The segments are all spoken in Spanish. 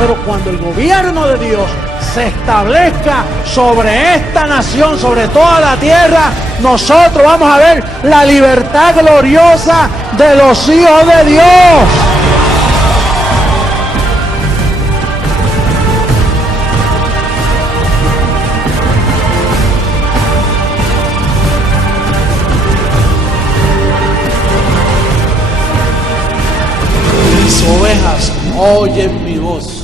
Pero cuando el gobierno de Dios se establezca sobre esta nación, sobre toda la tierra, nosotros vamos a ver la libertad gloriosa de los hijos de Dios. Mis ovejas oyen mi voz.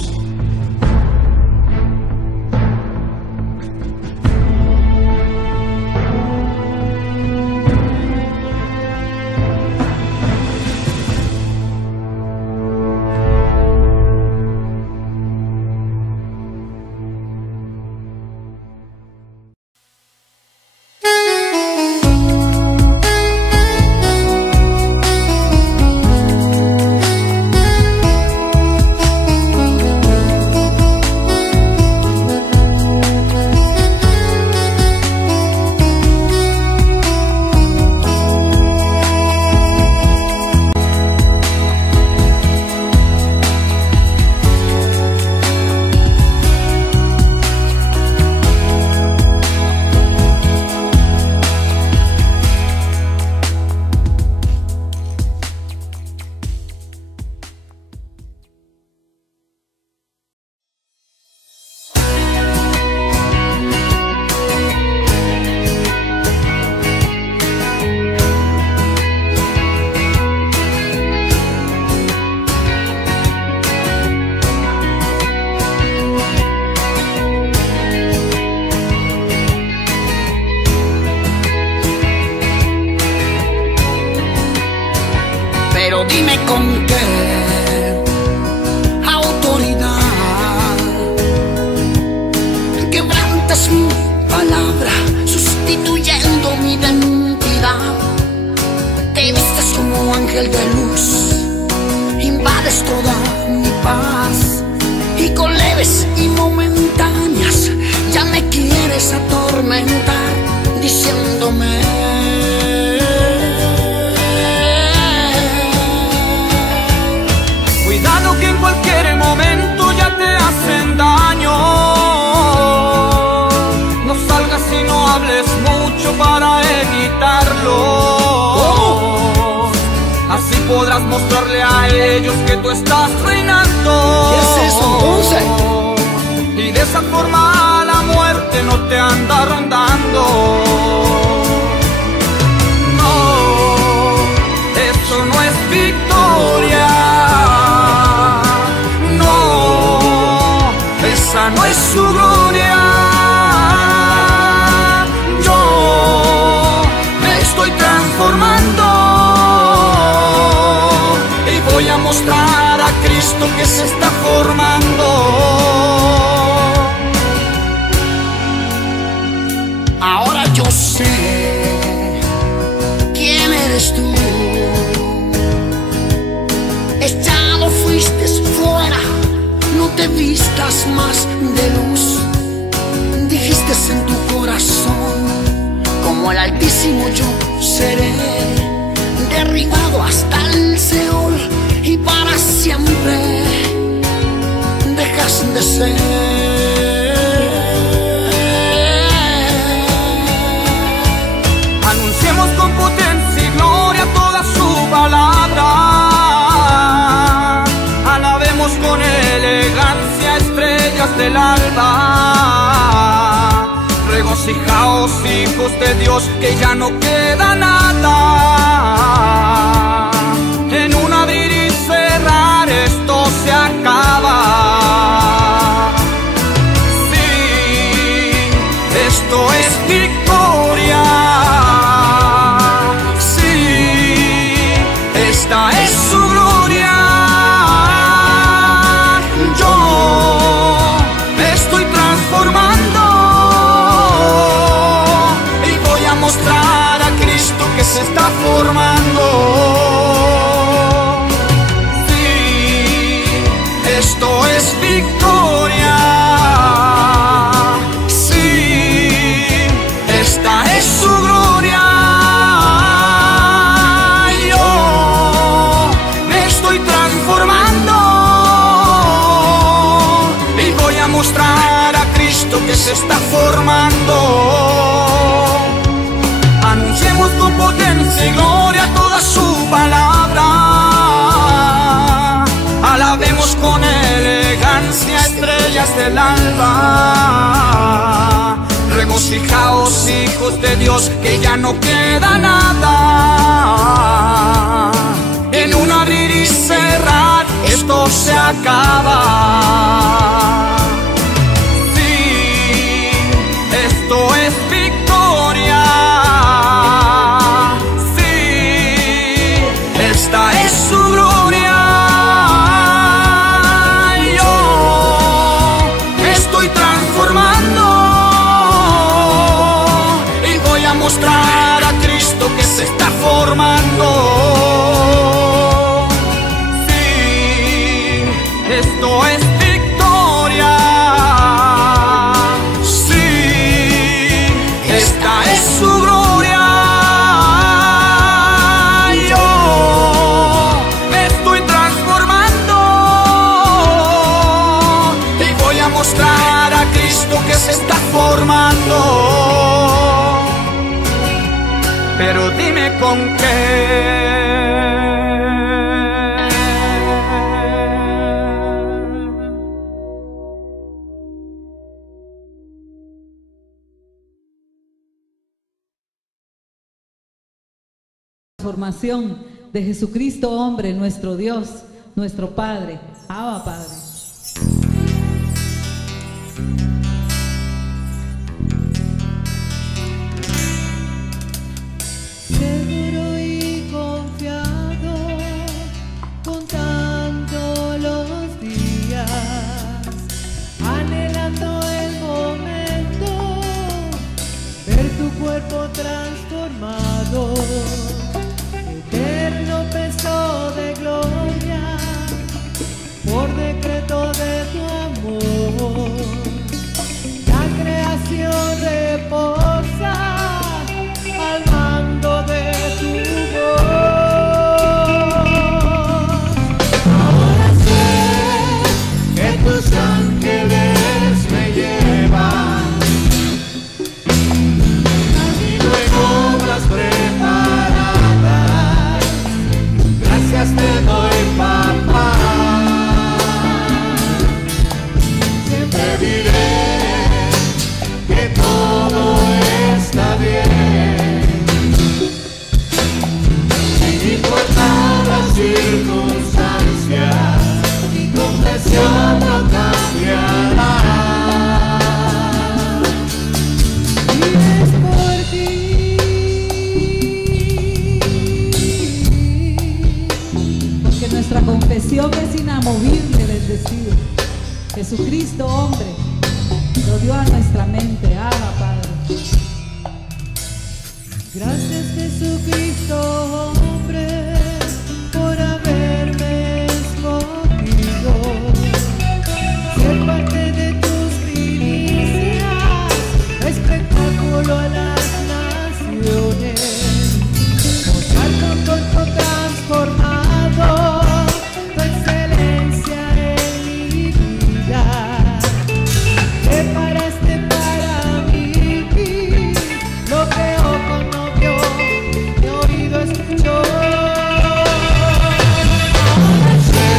Pero dime con qué autoridad quebrantas mi palabra, sustituyendo mi identidad. Te vistes como ángel de luz, invades toda mi paz, y con leves y momentáneas ya me quieres atormentar, diciéndome: cuidado que en cualquier momento ya te hacen daño. No salgas y no hables mucho para evitarlo. Así podrás mostrarle a ellos que tú estás reinando. ¿Qué es eso entonces? Y de esa forma la muerte no te anda rondando. No, eso no es victoria. Esa no es su gloria. Yo me estoy transformando y voy a mostrar a Cristo que se está formando. Ahora yo sé quién eres tú. Echado fuiste fuera, no te vistas más de luz. Dijiste en tu corazón: como el Altísimo yo seré, derribado hasta el Seol, y para siempre dejas de ser. Anunciemos con potencia y gloria toda su palabra. Alabemos con elegancia estrellas del alba. Regocijaos, hijos de Dios, que ya no queda nada. En un abrir y cerrar esto se acaba. Sí, esto es victoria. Sí, esta es su gloria. Yo me estoy transformando y voy a mostrar a Cristo que se está Cristo que se está formando. Anunciemos con potencia y gloria toda su palabra. Alabemos con elegancia estrellas del alba. Regocijaos, hijos de Dios, que ya no queda nada. En un abrir y cerrar esto se acaba. Sí, esto es victoria. Sí, esta es su gloria. Yo me estoy transformando y voy a mostrar a Cristo que se está formando. Esto es victoria. Sí, esta es su gloria. Yo me estoy transformando y voy a mostrar a Cristo que se está formando. Pero dime con qué. Transformación de Jesucristo hombre, nuestro Dios, nuestro Padre, Abba Padre. Seguro y confiado, contando los días, anhelando el momento, ver tu cuerpo transformado. Eterno peso de gloria, por decreto de tu amor, la creación reposa al mando de tu voz. Ahora sé que tus ángeles me llevan, camino en obras preparadas. Gracias te doy, papá. Siempre diré que todo está bien, sin importar las circunstancias. Mi confesión no cambiará. Y es por ti. Nuestra confesión es inamovible, bendecido. Jesucristo hombre lo dio a nuestra mente. Abba Padre. Gracias Jesucristo hombre por haberme escogido, ser parte de tus primicias, espectáculo a las naciones, mostrar tu cuerpo transformado, tu excelencia en mi vida. Preparaste para mí lo que ojo no vio, ni oído escuchó. Ahora sé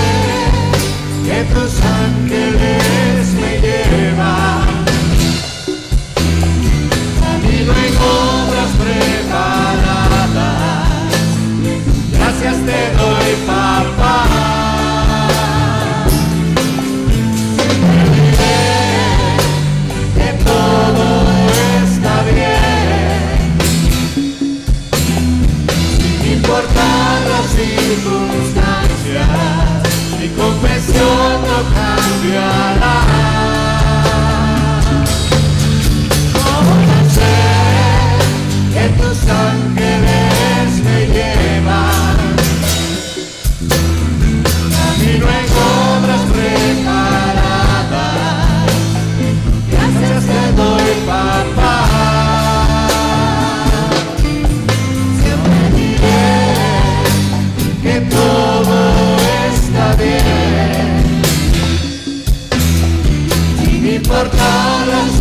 que tus ángeles me llevan, camino en obras preparadas. Gracias te doy, papá. Siempre diré que todo está bien, sin importar las circunstancias. Mi confesión no cambiará. Ahora sé que tus ángeles me llevan, camino en obras preparadas. Gracias te doy, papá. Siempre diré que todo está bien, sin importar las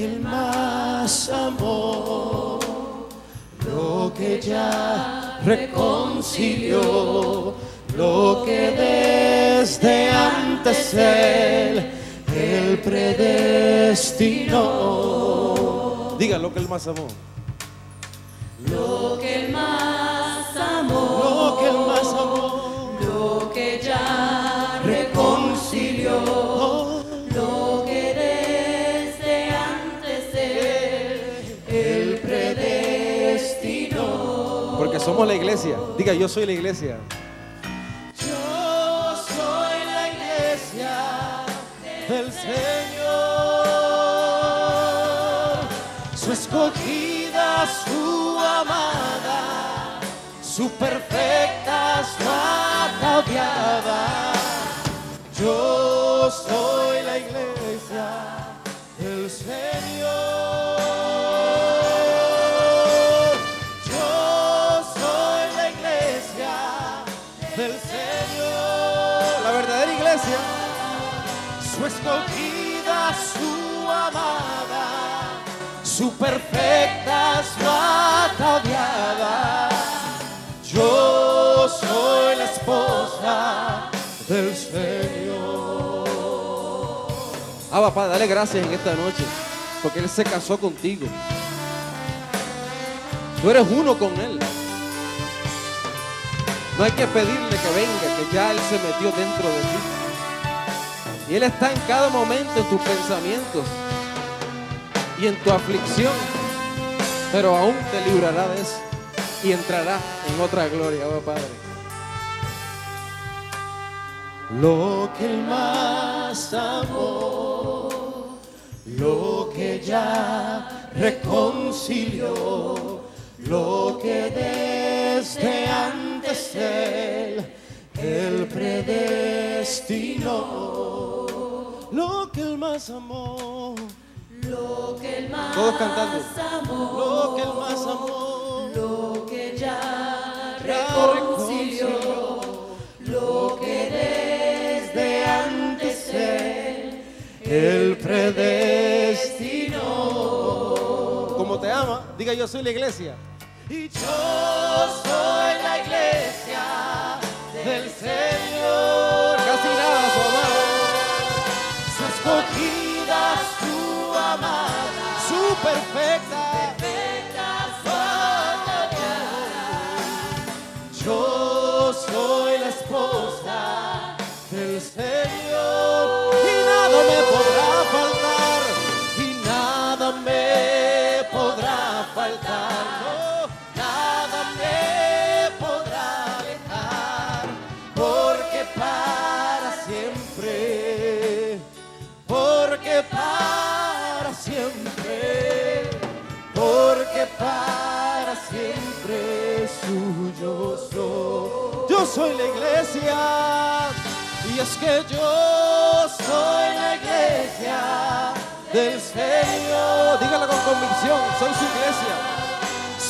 que Él más amó, lo que ya reconcilió, lo que desde antes Él predestinó. Diga lo que Él más amó. Lo que Él más amó, Lo que Él más amó, lo que ya reconcilió, lo que desde antes Él predestinó. Porque somos la iglesia. Diga, yo soy la iglesia. yo soy la iglesia del Señor, su escogida, su amada, su perfecta, su ataviada. Yo soy la iglesia del Señor. Yo soy la iglesia del Señor. La verdadera iglesia. Su escogida, su amada, su perfecta, su ataviada. Yo soy la esposa del Señor. Papá, dale gracias en esta noche, porque Él se casó contigo. Tú eres uno con Él. No hay que pedirle que venga, que ya Él se metió dentro de ti. Y Él está en cada momento en tus pensamientos y en tu aflicción, pero aún te librará de eso y entrará en otra gloria, oh Padre. Lo que Él más amó, lo que ya reconcilió, lo que desde antes Él predestinó. Lo que Él más amó, Lo que Él más Todos cantando. amó, lo que Él más amó, lo que ya reconcilió, lo que desde antes Él predestinó. Como te ama, diga, yo soy la iglesia. y yo soy la iglesia del Señor. Casi nada, su amado. Su escogida, su amada, su perfecta, su ataviada. Yo soy la esposa del Señor y nada me podrá faltar, y nada me podrá faltar, no, nada me podrá alejar, porque para siempre, porque para siempre, porque para siempre suyo soy. Yo soy la iglesia, y es que yo soy la iglesia del Señor. Dígalo con convicción, soy su iglesia.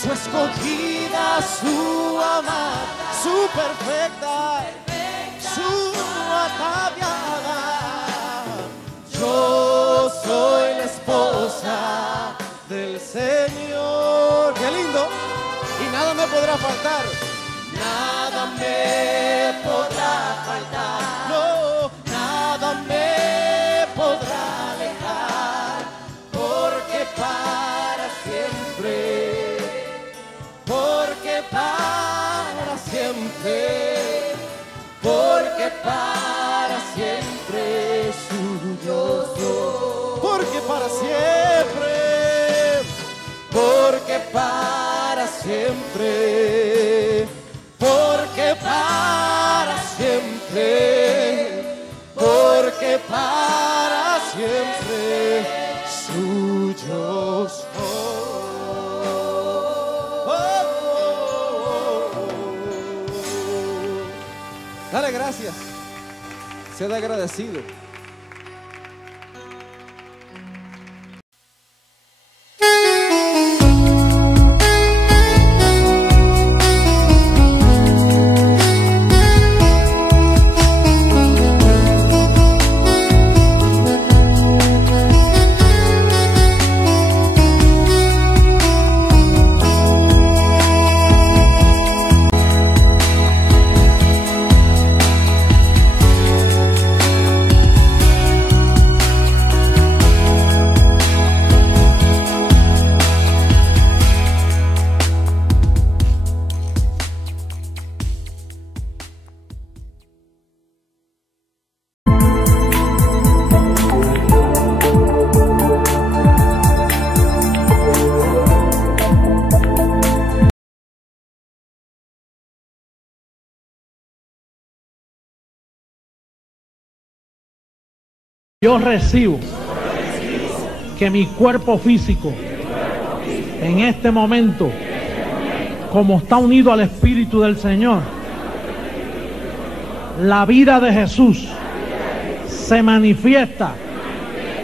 Su escogida, su amada, su perfecta, su ataviada. Yo soy la esposa del Señor. Qué lindo. Y nada me podrá faltar. Nada me podrá faltar, no, nada me podrá alejar, porque para siempre, porque para siempre, porque para siempre suyo soy, porque para siempre, porque para siempre, porque para siempre, porque para siempre suyo soy. Dale gracias. Sea agradecido. Yo recibo que mi cuerpo físico en este momento, como está unido al Espíritu del Señor, la vida de Jesús se manifiesta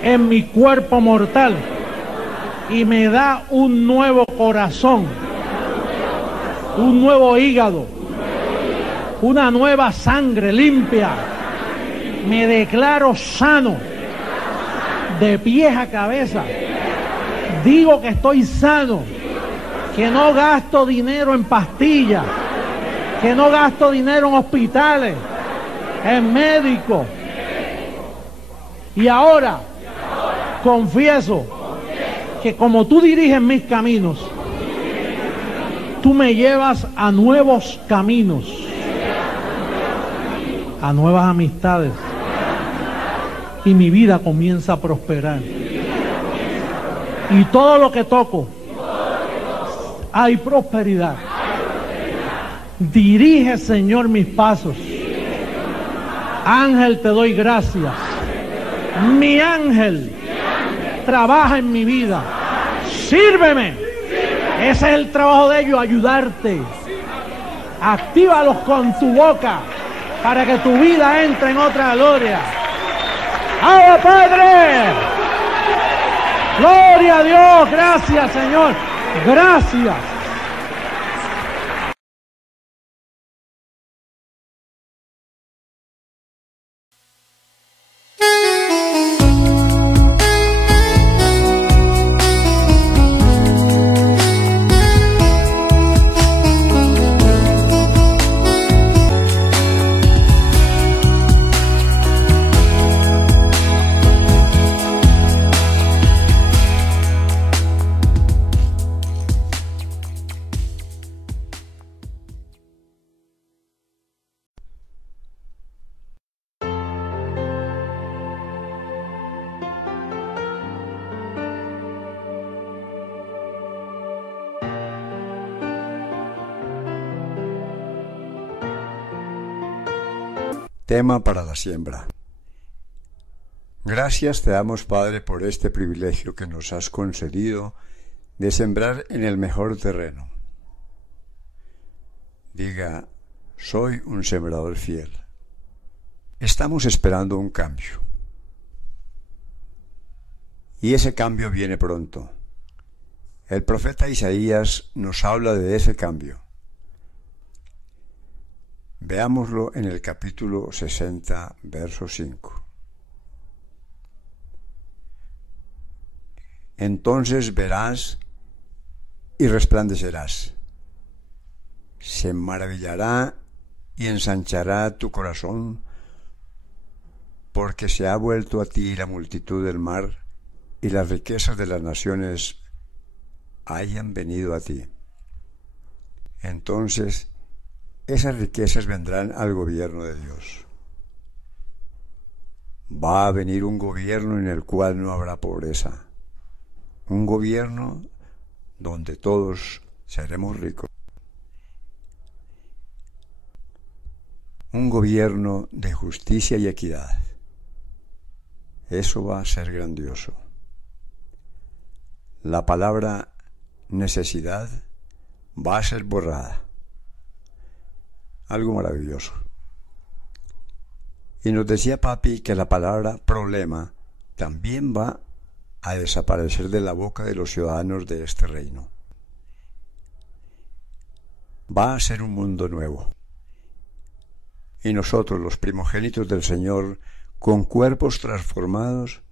en mi cuerpo mortal y me da un nuevo corazón, un nuevo hígado, una nueva sangre limpia. Me declaro sano de pies a cabeza. Digo que estoy sano, que no gasto dinero en pastillas, que no gasto dinero en hospitales, en médicos. Y ahora confieso que como tú diriges mis caminos, tú me llevas a nuevos caminos, a nuevas amistades, y mi vida comienza a prosperar. Y todo lo que toco, hay prosperidad. Dirige, Señor, mis pasos. Ángel, te doy gracias. Mi ángel trabaja en mi vida. Sírveme. Ese es el trabajo de ellos, ayudarte. Actívalos con tu boca para que tu vida entre en otra gloria. ¡Abba, Padre! ¡Gloria a Dios! Gracias, Señor. Gracias. Tema para la siembra. Gracias te damos, Padre, por este privilegio que nos has concedido de sembrar en el mejor terreno. Diga, soy un sembrador fiel. Estamos esperando un cambio. Y ese cambio viene pronto. El profeta Isaías nos habla de ese cambio. Veámoslo en el capítulo 60, verso 5. Entonces verás y resplandecerás. Se maravillará y ensanchará tu corazón, porque se ha vuelto a ti la multitud del mar y las riquezas de las naciones hayan venido a ti. Entonces esas riquezas vendrán al gobierno de Dios. Va a venir un gobierno en el cual no habrá pobreza. Un gobierno donde todos seremos ricos. Un gobierno de justicia y equidad. Eso va a ser grandioso. La palabra necesidad va a ser borrada. Algo maravilloso. Y nos decía papi que la palabra problema también va a desaparecer de la boca de los ciudadanos de este reino. Va a ser un mundo nuevo. Y nosotros, los primogénitos del Señor, con cuerpos transformados,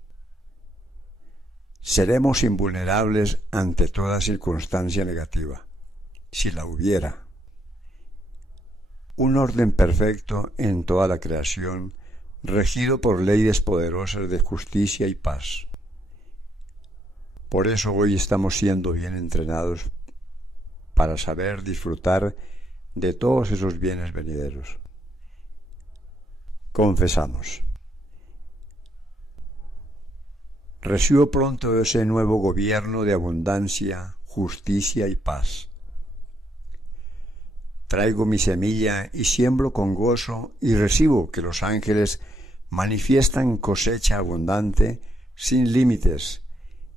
seremos invulnerables ante toda circunstancia negativa, si la hubiera. Un orden perfecto en toda la creación, regido por leyes poderosas de justicia y paz. Por eso hoy estamos siendo bien entrenados para saber disfrutar de todos esos bienes venideros. Confesamos. Recibo pronto ese nuevo gobierno de abundancia, justicia y paz. Traigo mi semilla y siembro con gozo y recibo que los ángeles manifiestan cosecha abundante sin límites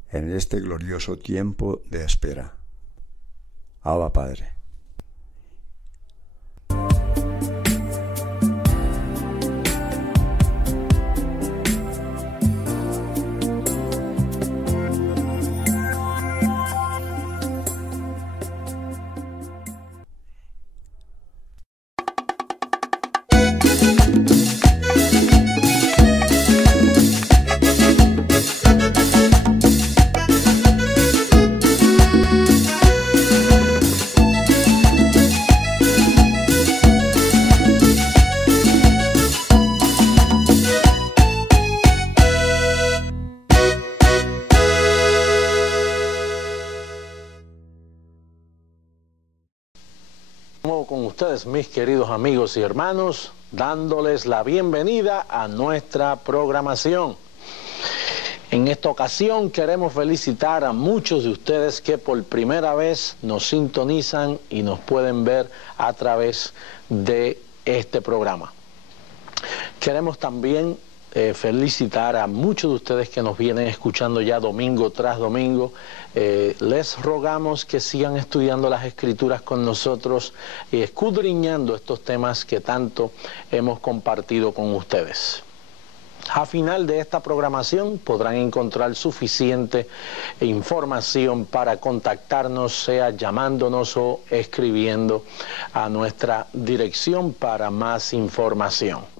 en este glorioso tiempo de espera. Abba Padre. Con ustedes, mis queridos amigos y hermanos, dándoles la bienvenida a nuestra programación. En esta ocasión queremos felicitar a muchos de ustedes que por primera vez nos sintonizan y nos pueden ver a través de este programa. Queremos también felicitar a muchos de ustedes que nos vienen escuchando ya domingo tras domingo. Les rogamos que sigan estudiando las Escrituras con nosotros y escudriñando estos temas que tanto hemos compartido con ustedes. A final de esta programación podrán encontrar suficiente información para contactarnos, sea llamándonos o escribiendo a nuestra dirección para más información.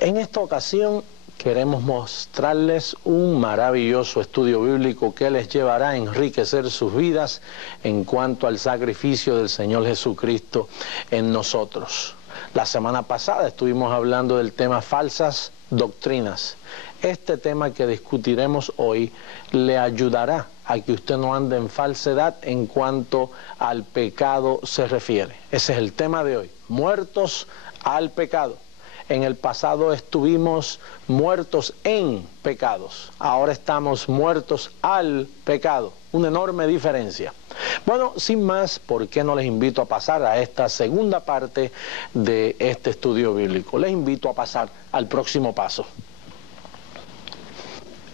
En esta ocasión queremos mostrarles un maravilloso estudio bíblico que les llevará a enriquecer sus vidas en cuanto al sacrificio del Señor Jesucristo en nosotros. La semana pasada estuvimos hablando del tema falsas doctrinas. Este tema que discutiremos hoy le ayudará a que usted no ande en falsedad en cuanto al pecado se refiere. Ese es el tema de hoy, muertos al pecado. En el pasado estuvimos muertos en pecados, ahora estamos muertos al pecado, una enorme diferencia. Bueno, sin más, ¿por qué no les invito a pasar a esta segunda parte de este estudio bíblico? Les invito a pasar al próximo paso.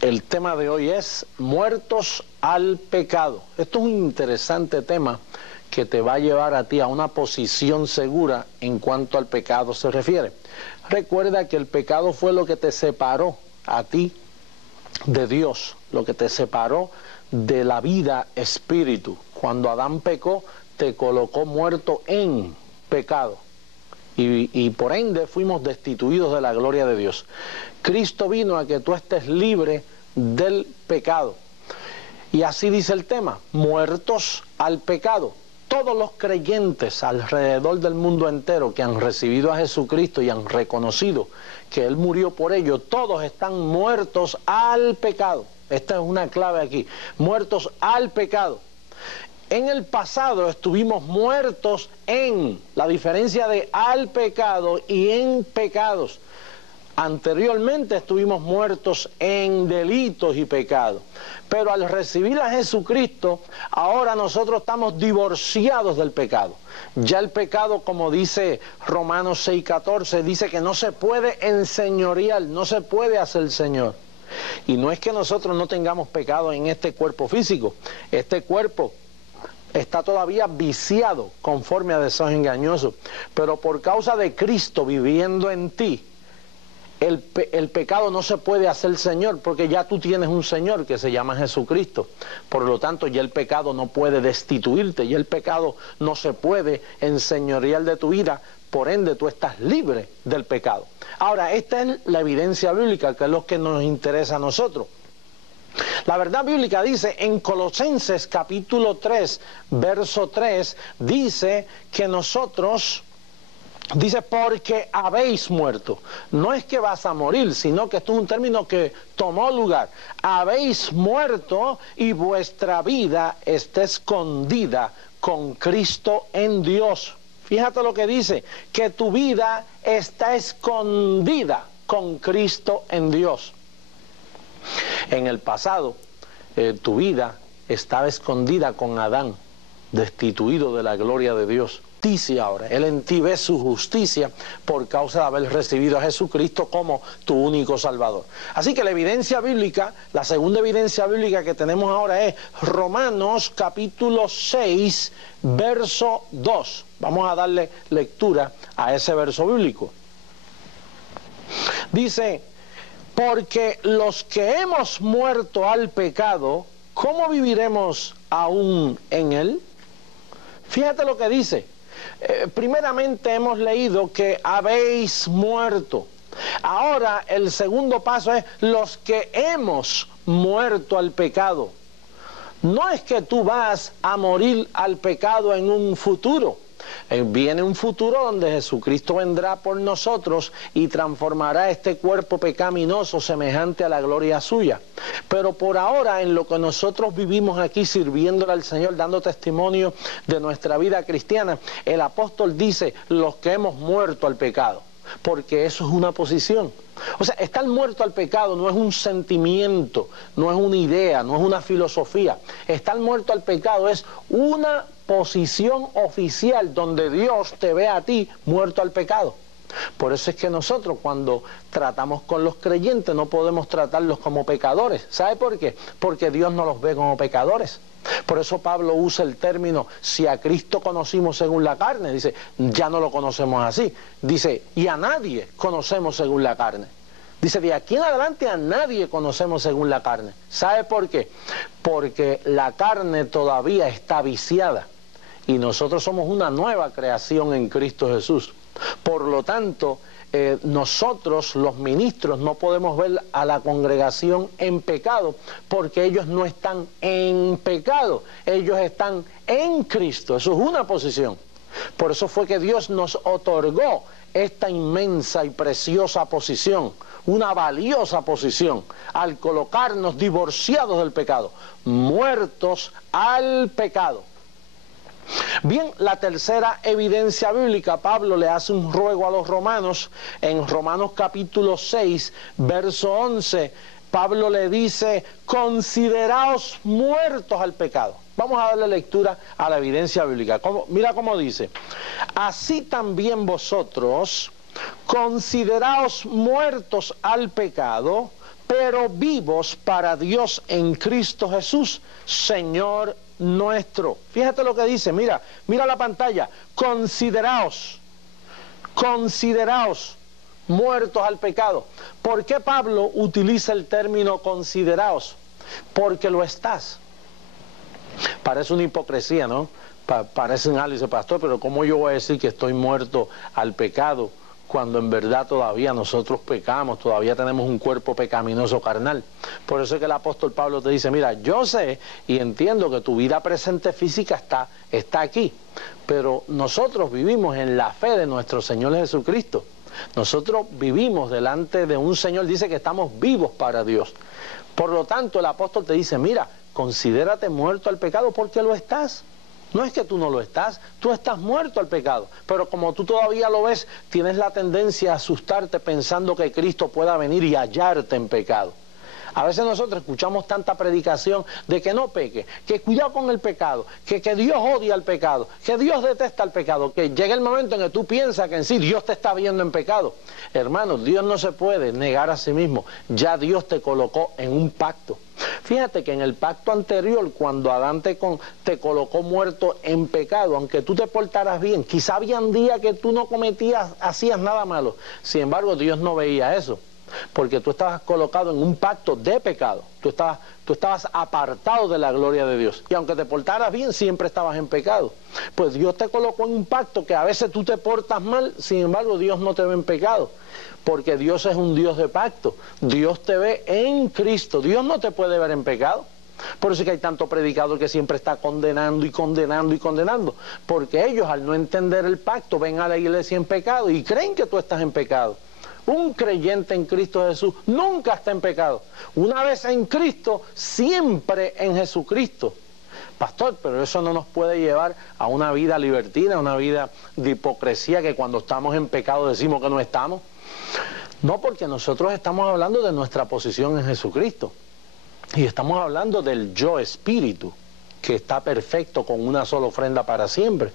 El tema de hoy es muertos al pecado. Esto es un interesante tema que te va a llevar a ti a una posición segura en cuanto al pecado se refiere. Recuerda que el pecado fue lo que te separó a ti de Dios, lo que te separó de la vida espíritu. Cuando Adán pecó, te colocó muerto en pecado. Y por ende fuimos destituidos de la gloria de Dios. Cristo vino a que tú estés libre del pecado. Y así dice el tema, muertos al pecado. Todos los creyentes alrededor del mundo entero que han recibido a Jesucristo y han reconocido que Él murió por ellos, todos están muertos al pecado. Esta es una clave aquí, muertos al pecado. En el pasado estuvimos muertos en, la diferencia de al pecado y en pecados. Anteriormente estuvimos muertos en delitos y pecados, pero al recibir a Jesucristo, ahora nosotros estamos divorciados del pecado. Ya el pecado, como dice Romanos 6:14, dice que no se puede enseñorear, no se puede hacer Señor. Y no es que nosotros no tengamos pecado en este cuerpo físico, este cuerpo está todavía viciado conforme a deseos engañosos, pero por causa de Cristo viviendo en ti, el pecado no se puede hacer Señor, porque ya tú tienes un Señor que se llama Jesucristo. Por lo tanto, ya el pecado no puede destituirte, ya el pecado no se puede enseñorear de tu vida, por ende tú estás libre del pecado. Ahora, esta es la evidencia bíblica, que es lo que nos interesa a nosotros. La verdad bíblica dice en Colosenses capítulo 3, verso 3, dice que nosotros... Dice, porque habéis muerto. No es que vas a morir, sino que esto es un término que tomó lugar. Habéis muerto y vuestra vida está escondida con Cristo en Dios. Fíjate lo que dice, que tu vida está escondida con Cristo en Dios. En el pasado, tu vida estaba escondida con Adán, destituido de la gloria de Dios. justicia ahora. Él en ti ve su justicia por causa de haber recibido a Jesucristo como tu único Salvador. Así que la evidencia bíblica, la segunda evidencia bíblica que tenemos ahora es Romanos capítulo 6, verso 2. Vamos a darle lectura a ese verso bíblico. Dice, porque los que hemos muerto al pecado, ¿cómo viviremos aún en él? Fíjate lo que dice. Primeramente hemos leído que habéis muerto. Ahora el segundo paso es los que hemos muerto al pecado. No es que tú vas a morir al pecado en un futuro. Viene un futuro donde Jesucristo vendrá por nosotros y transformará este cuerpo pecaminoso semejante a la gloria suya. Pero por ahora, en lo que nosotros vivimos aquí sirviéndole al Señor, dando testimonio de nuestra vida cristiana, el apóstol dice, los que hemos muerto al pecado. Porque eso es una posición. O sea, estar muerto al pecado no es un sentimiento, no es una idea, no es una filosofía. Estar muerto al pecado es una posición oficial donde Dios te ve a ti muerto al pecado. Por eso es que nosotros cuando tratamos con los creyentes no podemos tratarlos como pecadores. ¿Sabe por qué? Porque Dios no los ve como pecadores. Por eso Pablo usa el término, si a Cristo conocimos según la carne, dice, ya no lo conocemos así. Dice, y a nadie conocemos según la carne. Dice, de aquí en adelante a nadie conocemos según la carne. ¿Sabe por qué? Porque la carne todavía está viciada y nosotros somos una nueva creación en Cristo Jesús. Por lo tanto, nosotros los ministros no podemos ver a la congregación en pecado porque ellos no están en pecado, ellos están en Cristo. Eso es una posición. Por eso fue que Dios nos otorgó esta inmensa y preciosa posición, una valiosa posición, al colocarnos divorciados del pecado, muertos al pecado. Bien, la tercera evidencia bíblica, Pablo le hace un ruego a los romanos, en Romanos capítulo 6, verso 11, Pablo le dice, consideraos muertos al pecado. Vamos a darle lectura a la evidencia bíblica. Mira cómo dice, así también vosotros, consideraos muertos al pecado, pero vivos para Dios en Cristo Jesús, Señor nuestro. Fíjate lo que dice, mira la pantalla, consideraos muertos al pecado. ¿Por qué Pablo utiliza el término consideraos? Porque lo estás. Parece una hipocresía, ¿no? Parece un dice, pastor, pero ¿cómo yo voy a decir que estoy muerto al pecado cuando en verdad todavía nosotros pecamos, todavía tenemos un cuerpo pecaminoso carnal? Por eso es que el apóstol Pablo te dice, mira, yo sé y entiendo que tu vida presente física está aquí, pero nosotros vivimos en la fe de nuestro Señor Jesucristo. Nosotros vivimos delante de un Señor, dice que estamos vivos para Dios. Por lo tanto, el apóstol te dice, mira, considérate muerto al pecado porque lo estás. No es que tú no lo estás, tú estás muerto al pecado. Pero como tú todavía lo ves, tienes la tendencia a asustarte pensando que Cristo pueda venir y hallarte en pecado. A veces nosotros escuchamos tanta predicación de que no peque, que cuidado con el pecado, que Dios odia el pecado, que Dios detesta el pecado, que llega el momento en que tú piensas que en sí Dios te está viendo en pecado. Hermanos, Dios no se puede negar a sí mismo, ya Dios te colocó en un pacto. Fíjate que en el pacto anterior, cuando Adán te colocó muerto en pecado, aunque tú te portaras bien, quizá habían días que tú no hacías nada malo, sin embargo Dios no veía eso. Porque tú estabas colocado en un pacto de pecado, tú estabas apartado de la gloria de Dios, y aunque te portaras bien, siempre estabas en pecado. Pues Dios te colocó en un pacto que a veces tú te portas mal, sin embargo Dios no te ve en pecado, porque Dios es un Dios de pacto, Dios te ve en Cristo, Dios no te puede ver en pecado. Por eso es que hay tanto predicador que siempre está condenando y condenando y condenando, porque ellos al no entender el pacto ven a la iglesia en pecado y creen que tú estás en pecado. Un creyente en Cristo Jesús nunca está en pecado. Una vez en Cristo, siempre en Jesucristo. Pastor, pero eso no nos puede llevar a una vida libertina, a una vida de hipocresía que cuando estamos en pecado decimos que no estamos. No, porque nosotros estamos hablando de nuestra posición en Jesucristo. Y estamos hablando del yo espíritu, que está perfecto con una sola ofrenda para siempre.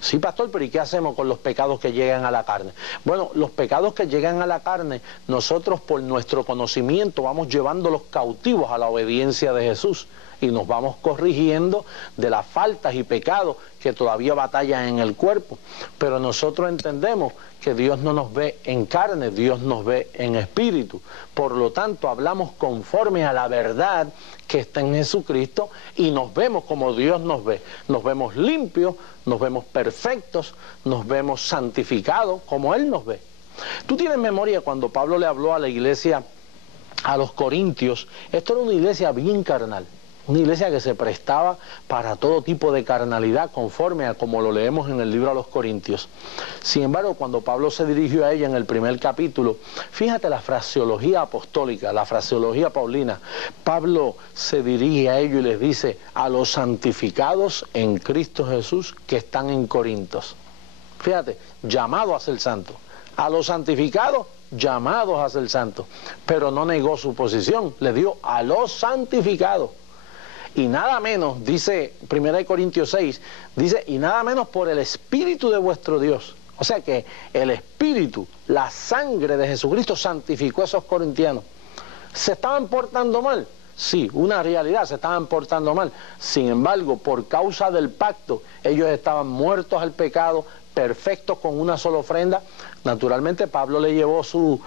Sí, pastor, pero ¿y qué hacemos con los pecados que llegan a la carne? Bueno, los pecados que llegan a la carne, nosotros por nuestro conocimiento vamos llevándolos cautivos a la obediencia de Jesús y nos vamos corrigiendo de las faltas y pecados que todavía batallan en el cuerpo. Pero nosotros entendemos que Dios no nos ve en carne, Dios nos ve en espíritu. Por lo tanto, hablamos conforme a la verdad que está en Jesucristo y nos vemos como Dios nos ve. Nos vemos limpios, nos vemos perfectos, nos vemos santificados como Él nos ve. Tú tienes memoria cuando Pablo le habló a la iglesia, a los corintios. Esto era una iglesia bien carnal. Una iglesia que se prestaba para todo tipo de carnalidad, conforme a como lo leemos en el libro a los Corintios. Sin embargo, cuando Pablo se dirigió a ella en el primer capítulo, fíjate la fraseología apostólica, la fraseología paulina. Pablo se dirige a ellos y les dice: a los santificados en Cristo Jesús que están en Corintos. Fíjate, llamados a ser santos. A los santificados, llamados a ser santos. Pero no negó su posición, le dio a los santificados. Y nada menos, dice 1 Corintios 6, dice, y nada menos por el Espíritu de vuestro Dios. O sea que el Espíritu, la sangre de Jesucristo santificó a esos corintianos. ¿Se estaban portando mal? Sí, una realidad, se estaban portando mal. Sin embargo, por causa del pacto, ellos estaban muertos al pecado, perfectos con una sola ofrenda. Naturalmente, Pablo le llevó su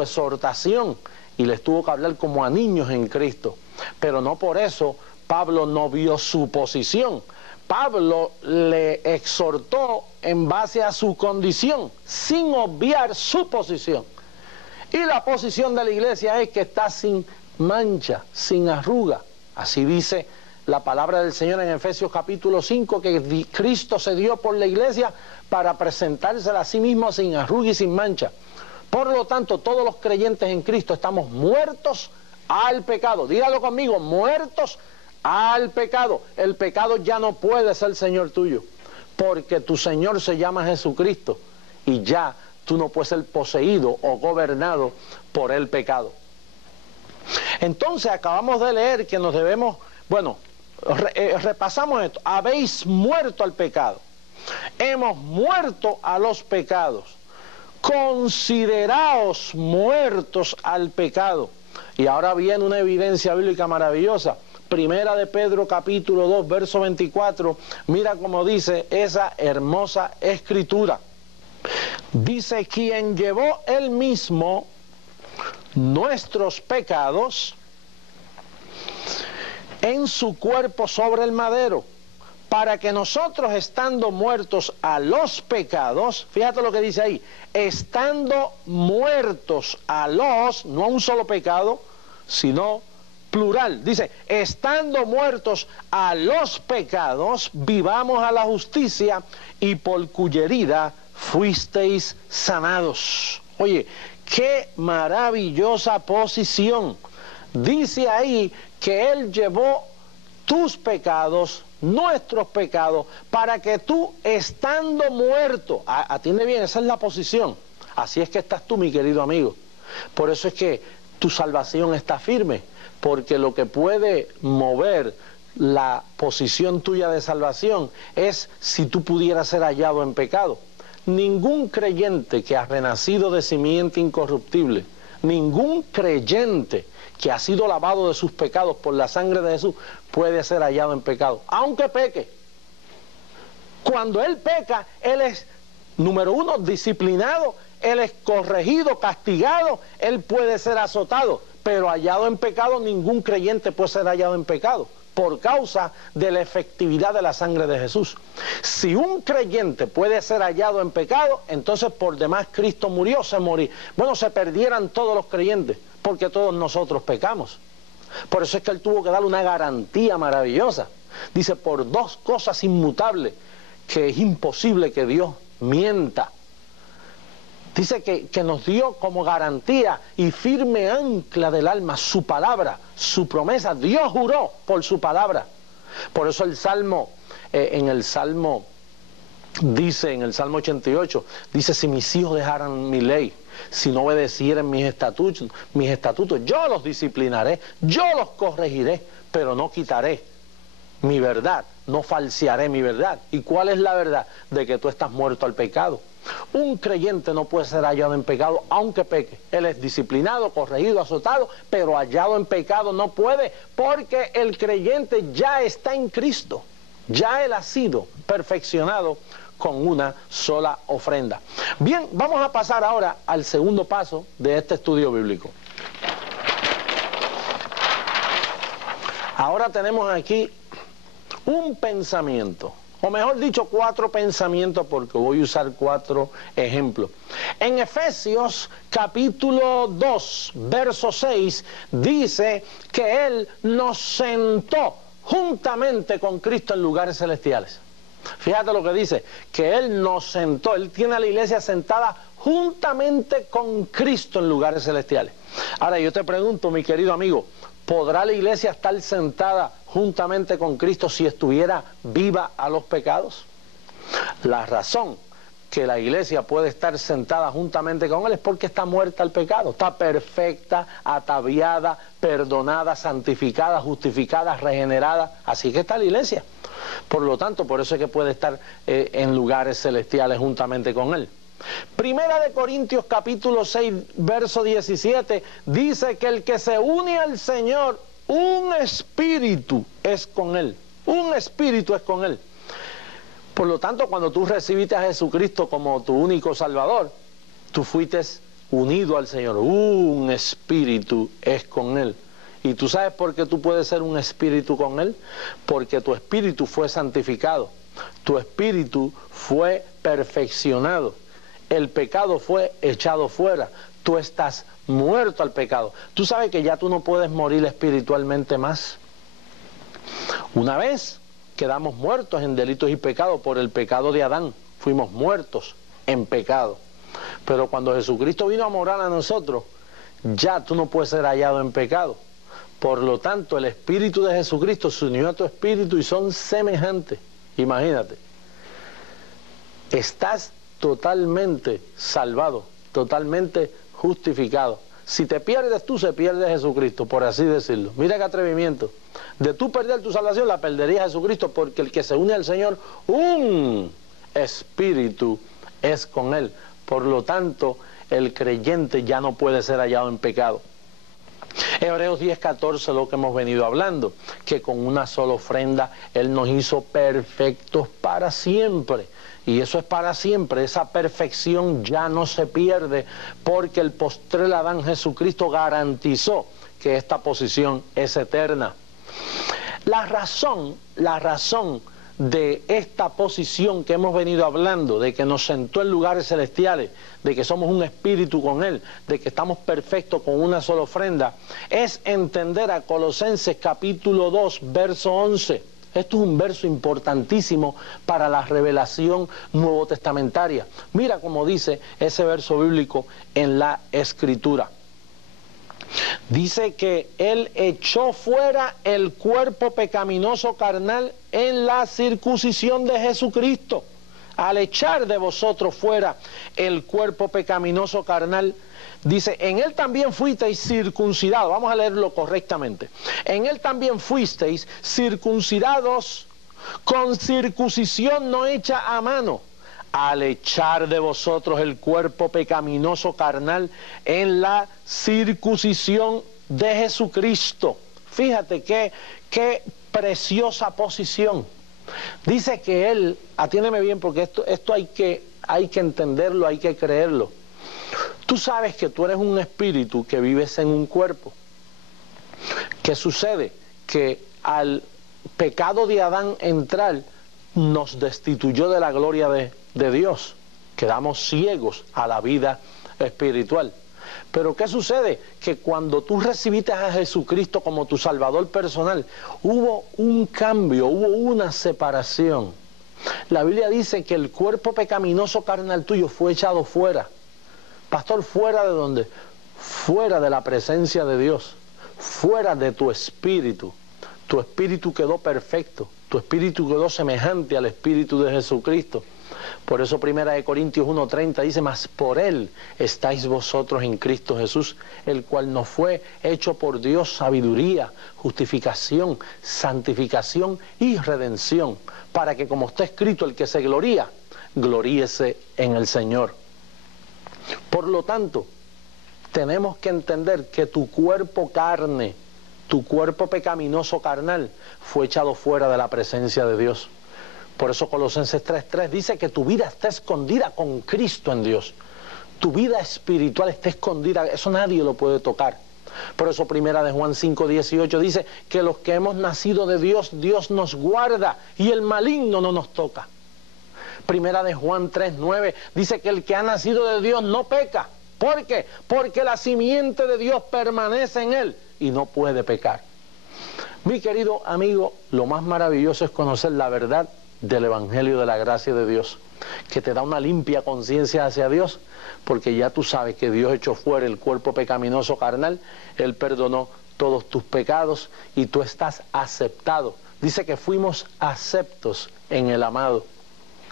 exhortación y les tuvo que hablar como a niños en Cristo. Pero no por eso Pablo no vio su posición. Pablo le exhortó en base a su condición, sin obviar su posición. Y la posición de la iglesia es que está sin mancha, sin arruga. Así dice la palabra del Señor en Efesios capítulo 5, que Cristo se dio por la iglesia para presentársela a sí mismo sin arruga y sin mancha. Por lo tanto, todos los creyentes en Cristo estamos muertos al pecado. Dígalo conmigo, muertos al pecado. El pecado ya no puede ser Señor tuyo, porque tu Señor se llama Jesucristo y ya tú no puedes ser poseído o gobernado por el pecado. Entonces acabamos de leer que nos debemos, bueno, repasamos esto: habéis muerto al pecado, hemos muerto a los pecados, consideraos muertos al pecado. Y ahora viene una evidencia bíblica maravillosa. Primera de Pedro capítulo 2 verso 24, mira cómo dice esa hermosa escritura. Dice: quien llevó él mismo nuestros pecados en su cuerpo sobre el madero, para que nosotros, estando muertos a los pecados, fíjate lo que dice ahí, estando muertos a los, no a un solo pecado, sino plural, dice, estando muertos a los pecados, vivamos a la justicia, y por cuya herida fuisteis sanados. Oye, qué maravillosa posición. Dice ahí que Él llevó tus pecados, nuestros pecados, para que tú, estando muerto, atiende bien, esa es la posición. Así es que estás tú, mi querido amigo. Por eso es que tu salvación está firme, porque lo que puede mover la posición tuya de salvación es si tú pudieras ser hallado en pecado. Ningún creyente que ha renacido de simiente incorruptible, ningún creyente que ha sido lavado de sus pecados por la sangre de Jesús, puede ser hallado en pecado, aunque peque. Cuando él peca, él es, número uno, disciplinado, él es corregido, castigado, él puede ser azotado, pero hallado en pecado, ningún creyente puede ser hallado en pecado, por causa de la efectividad de la sangre de Jesús. Si un creyente puede ser hallado en pecado, entonces por demás Cristo murió, se morí. Bueno, se perdieran todos los creyentes, porque todos nosotros pecamos. Por eso es que Él tuvo que darle una garantía maravillosa. Dice, por dos cosas inmutables, que es imposible que Dios mienta. Dice que nos dio como garantía y firme ancla del alma su palabra, su promesa. Dios juró por su palabra. Por eso el Salmo, en el Salmo 88, dice, si mis hijos dejaran mi ley, si no obedecieran mis estatutos, yo los disciplinaré, yo los corregiré, pero no quitaré mi verdad, no falsearé mi verdad. ¿Y cuál es la verdad? De que tú estás muerto al pecado. Un creyente no puede ser hallado en pecado aunque peque. Él es disciplinado, corregido, azotado, pero hallado en pecado no puede, porque el creyente ya está en Cristo. Ya él ha sido perfeccionado con una sola ofrenda. Bien, vamos a pasar ahora al segundo paso de este estudio bíblico. Ahora tenemos aquí un pensamiento, o mejor dicho, 4 pensamientos, porque voy a usar 4 ejemplos. En Efesios capítulo 2, verso 6, dice que Él nos sentó juntamente con Cristo en lugares celestiales. Fíjate lo que dice, que Él nos sentó, Él tiene a la iglesia sentada juntamente con Cristo en lugares celestiales. Ahora yo te pregunto, mi querido amigo, ¿podrá la iglesia estar sentada juntamente con Cristo si estuviera viva a los pecados? La razón que la iglesia puede estar sentada juntamente con Él es porque está muerta al pecado, está perfecta, ataviada, perdonada, santificada, justificada, regenerada. Así que está la iglesia. Por lo tanto, por eso es que puede estar en lugares celestiales juntamente con Él. Primera de Corintios capítulo 6, verso 17, dice que el que se une al Señor, un espíritu es con Él. Un espíritu es con Él. Por lo tanto, cuando tú recibiste a Jesucristo como tu único Salvador, tú fuiste unido al Señor. Un espíritu es con Él. ¿Y tú sabes por qué tú puedes ser un espíritu con Él? Porque tu espíritu fue santificado. Tu espíritu fue perfeccionado. El pecado fue echado fuera. Tú estás muerto al pecado. Tú sabes que ya tú no puedes morir espiritualmente más. Una vez quedamos muertos en delitos y pecados por el pecado de Adán. Fuimos muertos en pecado. Pero cuando Jesucristo vino a morar a nosotros, ya tú no puedes ser hallado en pecado. Por lo tanto, el Espíritu de Jesucristo se unió a tu espíritu y son semejantes. Imagínate. Estás totalmente salvado, totalmente justificado. Si te pierdes tú, se pierde Jesucristo, por así decirlo. Mira qué atrevimiento. De tú perder tu salvación, la perdería Jesucristo, porque el que se une al Señor, un espíritu es con Él. Por lo tanto, el creyente ya no puede ser hallado en pecado. Hebreos 10:14, lo que hemos venido hablando, que con una sola ofrenda Él nos hizo perfectos para siempre. Y eso es para siempre, esa perfección ya no se pierde, porque el postrer Adán, Jesucristo, garantizó que esta posición es eterna. La razón de esta posición que hemos venido hablando, de que nos sentó en lugares celestiales, de que somos un espíritu con Él, de que estamos perfectos con una sola ofrenda, es entender a Colosenses capítulo 2, verso 11. Esto es un verso importantísimo para la revelación nuevo testamentaria. Mira cómo dice ese verso bíblico en la Escritura. Dice que Él echó fuera el cuerpo pecaminoso carnal en la circuncisión de Jesucristo. Al echar de vosotros fuera el cuerpo pecaminoso carnal, dice, en Él también fuisteis circuncidados. Vamos a leerlo correctamente. En Él también fuisteis circuncidados con circuncisión no hecha a mano, al echar de vosotros el cuerpo pecaminoso carnal en la circuncisión de Jesucristo. Fíjate qué preciosa posición. Dice que Él, atiéndeme bien porque esto hay que entenderlo, hay que creerlo. Tú sabes que tú eres un espíritu que vives en un cuerpo. ¿Qué sucede? Que al pecado de Adán entrar, nos destituyó de la gloria de Dios. Quedamos ciegos a la vida espiritual. Pero ¿qué sucede? Que cuando tú recibiste a Jesucristo como tu Salvador personal, hubo un cambio, hubo una separación. La Biblia dice que el cuerpo pecaminoso carnal tuyo fue echado fuera. Pastor, ¿fuera de dónde? Fuera de la presencia de Dios, fuera de tu espíritu. Tu espíritu quedó perfecto, tu espíritu quedó semejante al espíritu de Jesucristo. Por eso 1 Corintios 1:30 dice, mas por Él estáis vosotros en Cristo Jesús, el cual nos fue hecho por Dios sabiduría, justificación, santificación y redención, para que como está escrito, el que se gloría, gloríese en el Señor. Por lo tanto, tenemos que entender que tu cuerpo carne, tu cuerpo pecaminoso carnal, fue echado fuera de la presencia de Dios. Por eso Colosenses 3:3 dice que tu vida está escondida con Cristo en Dios. Tu vida espiritual está escondida, eso nadie lo puede tocar. Por eso 1 Juan 5:18 dice que los que hemos nacido de Dios, Dios nos guarda y el maligno no nos toca. 1 Juan 3:9 dice que el que ha nacido de Dios no peca. ¿Por qué? Porque la simiente de Dios permanece en él y no puede pecar. Mi querido amigo, lo más maravilloso es conocer la verdad del Evangelio de la gracia de Dios, que te da una limpia conciencia hacia Dios, porque ya tú sabes que Dios echó fuera el cuerpo pecaminoso carnal, Él perdonó todos tus pecados y tú estás aceptado. Dice que fuimos aceptos en el amado,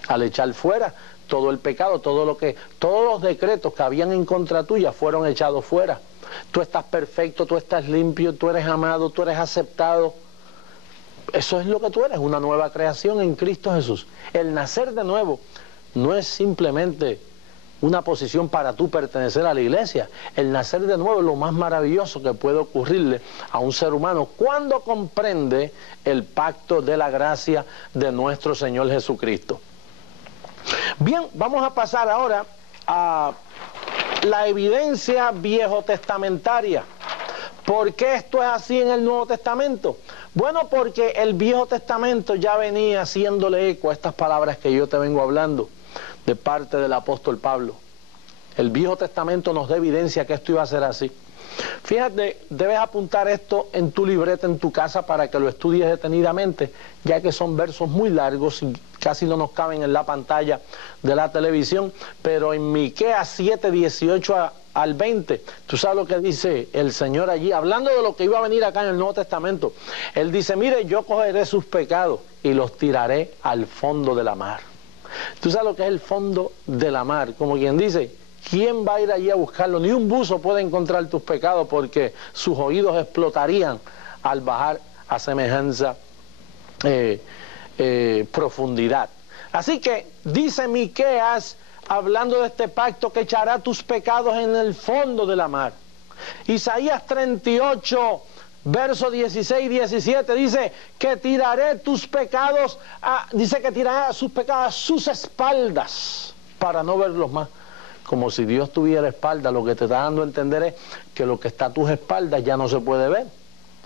al echar fuera todo el pecado, todos los decretos que habían en contra tuya fueron echados fuera. Tú estás perfecto, tú estás limpio, tú eres amado, tú eres aceptado. Eso es lo que tú eres, una nueva creación en Cristo Jesús. El nacer de nuevo no es simplemente una posición para tú pertenecer a la iglesia. El nacer de nuevo es lo más maravilloso que puede ocurrirle a un ser humano cuando comprende el pacto de la gracia de nuestro Señor Jesucristo. Bien, vamos a pasar ahora a la evidencia viejotestamentaria. ¿Por qué esto es así en el Nuevo Testamento? Bueno, porque el Viejo Testamento ya venía haciéndole eco a estas palabras que yo te vengo hablando de parte del apóstol Pablo. El Viejo Testamento nos da evidencia que esto iba a ser así. Fíjate, debes apuntar esto en tu libreta, en tu casa, para que lo estudies detenidamente, ya que son versos muy largos y casi no nos caben en la pantalla de la televisión, pero en Miqueas 7:18 al 20, tú sabes lo que dice el Señor allí, hablando de lo que iba a venir acá en el Nuevo Testamento. Él dice, mire, yo cogeré sus pecados y los tiraré al fondo de la mar. Tú sabes lo que es el fondo de la mar, como quien dice, ¿quién va a ir allí a buscarlo? Ni un buzo puede encontrar tus pecados porque sus oídos explotarían al bajar a semejanza profundidad. Así que dice Miqueas, hablando de este pacto, que echará tus pecados en el fondo de la mar. Isaías 38, versos 16 y 17 dice que tiraré tus pecados, dice que tirará sus pecados a sus espaldas para no verlos más. Como si Dios tuviera espalda, lo que te está dando a entender es que lo que está a tus espaldas ya no se puede ver.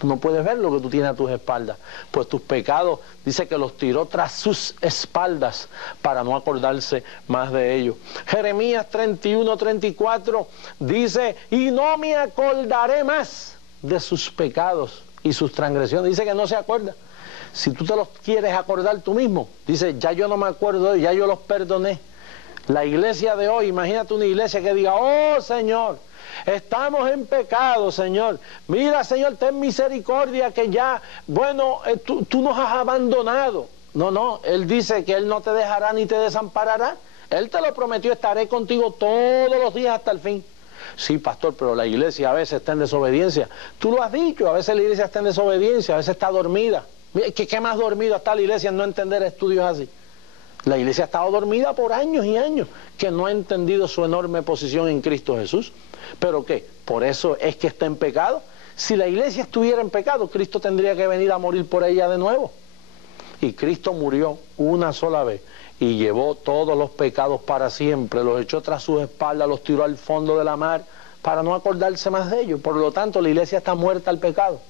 Tú no puedes ver lo que tú tienes a tus espaldas. Pues tus pecados, dice que los tiró tras sus espaldas para no acordarse más de ellos. Jeremías 31:34 dice, y no me acordaré más de sus pecados y sus transgresiones. Dice que no se acuerda. Si tú te los quieres acordar tú mismo, dice, ya yo no me acuerdo, ya yo los perdoné. La iglesia de hoy, imagínate una iglesia que diga, oh Señor, estamos en pecado, Señor. Mira, Señor, ten misericordia que ya, bueno, tú nos has abandonado. No, Él dice que Él no te dejará ni te desamparará. Él te lo prometió, estaré contigo todos los días hasta el fin. Sí, pastor, pero la iglesia a veces está en desobediencia. Tú lo has dicho, a veces la iglesia está en desobediencia, a veces está dormida. ¿Qué más dormida está la iglesia en no entender estudios así? La iglesia ha estado dormida por años y años, que no ha entendido su enorme posición en Cristo Jesús. ¿Pero qué? ¿Por eso es que está en pecado? Si la iglesia estuviera en pecado, Cristo tendría que venir a morir por ella de nuevo. Y Cristo murió una sola vez y llevó todos los pecados para siempre, los echó tras sus espaldas, los tiró al fondo de la mar para no acordarse más de ellos. Por lo tanto, la iglesia está muerta al pecado.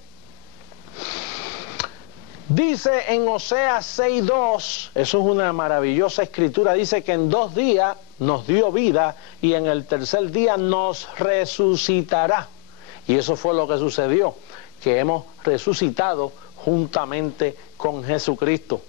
Dice en Oseas 6:2, eso es una maravillosa escritura, dice que en 2 días nos dio vida y en el tercer día nos resucitará. Y eso fue lo que sucedió, que hemos resucitado juntamente con Jesucristo.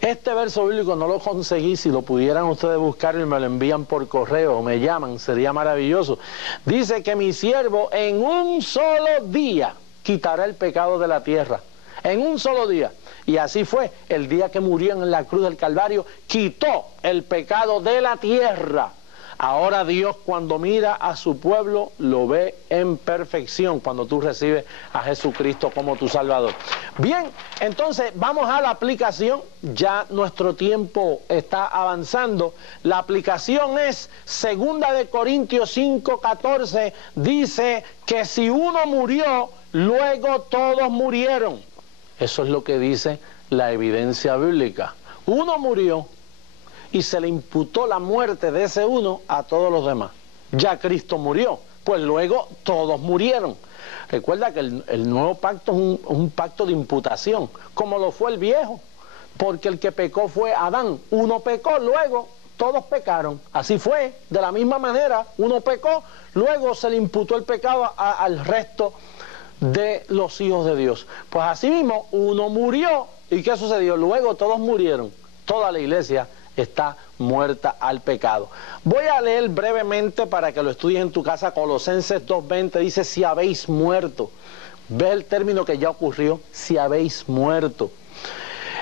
Este verso bíblico no lo conseguí, si lo pudieran ustedes buscar y me lo envían por correo o me llaman, sería maravilloso. Dice que mi siervo en un solo día quitará el pecado de la tierra. en un solo día. Y así fue, el día que murió en la cruz del Calvario, quitó el pecado de la tierra. Ahora Dios, cuando mira a su pueblo, lo ve en perfección cuando tú recibes a Jesucristo como tu Salvador. Bien, entonces vamos a la aplicación. Ya nuestro tiempo está avanzando. La aplicación es 2 Corintios 5:14. Dice que si uno murió, luego todos murieron. Eso es lo que dice la evidencia bíblica. Uno murió y se le imputó la muerte de ese uno a todos los demás. Ya Cristo murió, pues luego todos murieron. Recuerda que el nuevo pacto es un pacto de imputación, como lo fue el viejo, porque el que pecó fue Adán. Uno pecó, luego todos pecaron. Así fue, de la misma manera, uno pecó, luego se le imputó el pecado al resto de los hijos de Dios. Pues así mismo, uno murió, ¿y qué sucedió? Luego todos murieron. Toda la iglesia está muerta al pecado. Voy a leer brevemente para que lo estudies en tu casa. Colosenses 2:20 dice: si habéis muerto. Ve el término que ya ocurrió, si habéis muerto.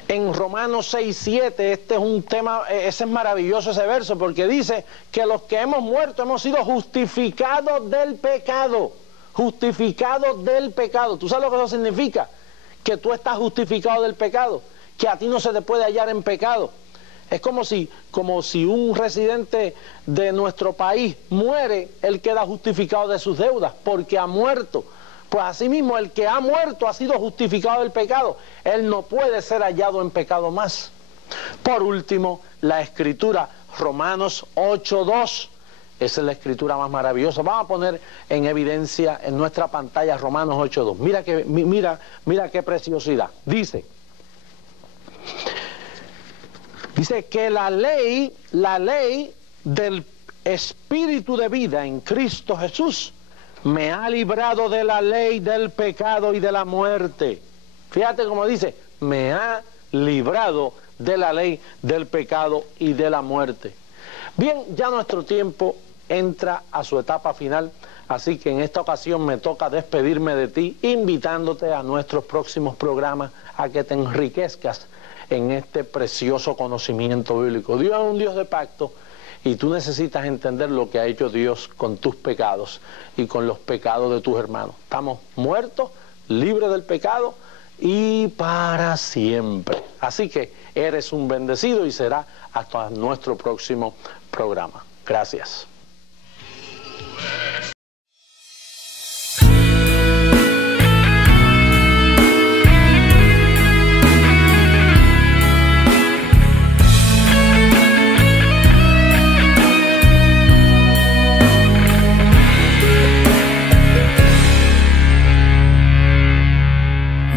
En Romanos 6:7, este es un tema, ese es maravilloso ese verso, porque dice que los que hemos muerto hemos sido justificados del pecado. Justificados del pecado. ¿Tú sabes lo que eso significa? Que tú estás justificado del pecado, que a ti no se te puede hallar en pecado. Es como si un residente de nuestro país muere, él queda justificado de sus deudas, porque ha muerto. Pues asimismo, el que ha muerto ha sido justificado del pecado. Él no puede ser hallado en pecado más. Por último, la escritura, Romanos 8:2. Esa es la escritura más maravillosa. Vamos a poner en evidencia en nuestra pantalla Romanos 8:2. Mira qué preciosidad. Dice que la ley del Espíritu de vida en Cristo Jesús me ha librado de la ley del pecado y de la muerte. Fíjate cómo dice, me ha librado de la ley del pecado y de la muerte. Bien, ya nuestro tiempo entra a su etapa final, así que en esta ocasión me toca despedirme de ti, invitándote a nuestros próximos programas a que te enriquezcas en este precioso conocimiento bíblico. Dios es un Dios de pacto y tú necesitas entender lo que ha hecho Dios con tus pecados y con los pecados de tus hermanos. Estamos muertos, libres del pecado y para siempre. Así que eres un bendecido y será hasta nuestro próximo programa. Gracias.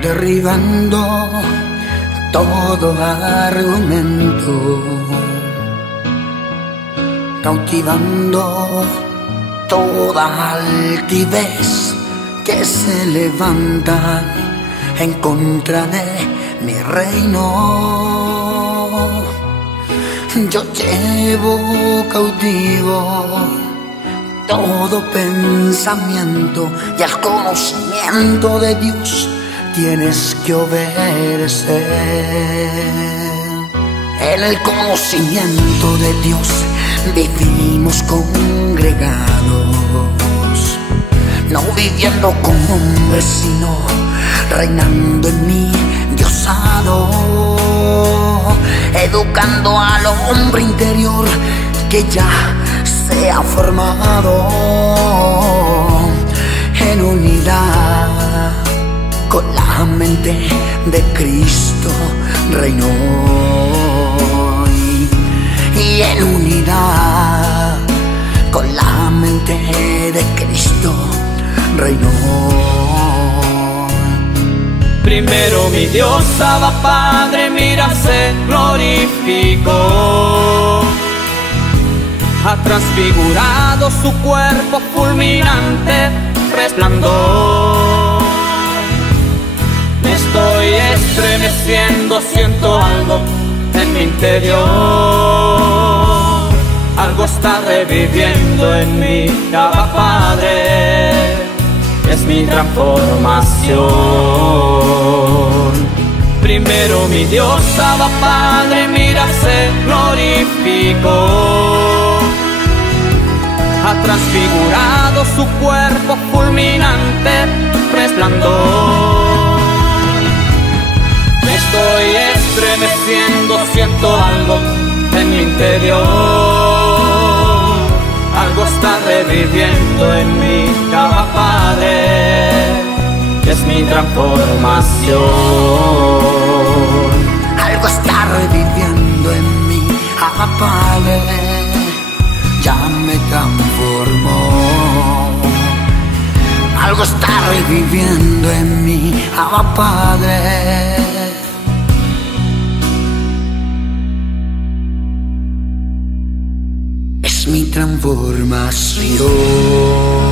Derribando todo argumento, cautivando toda altivez que se levanta en contra de mi reino. Yo llevo cautivo todo pensamiento y al conocimiento de Dios tienes que obedecer. En el conocimiento de Dios vivimos congregados, no viviendo como hombres, sino reinando en mi diosado, educando al hombre interior que ya se ha formado en unidad con la mente de Cristo reinó, y en unidad con la mente de Cristo reinó. Primero mi Dios, Abba Padre, mira, se glorificó. Ha transfigurado su cuerpo fulminante resplandor. Me estoy estremeciendo, siento algo en mi interior. Algo está reviviendo en mí, Abba Padre, es mi transformación. Primero mi Dios, Abba Padre, mira, se glorificó. Ha transfigurado su cuerpo fulminante resplandor. Me estoy estremeciendo, siento algo en mi interior. Algo está reviviendo en mí, Abba Padre, es mi transformación. Algo está reviviendo en mí, Abba Padre, ya me transformó. Algo está reviviendo en mí, Abba Padre. Es mi transformación.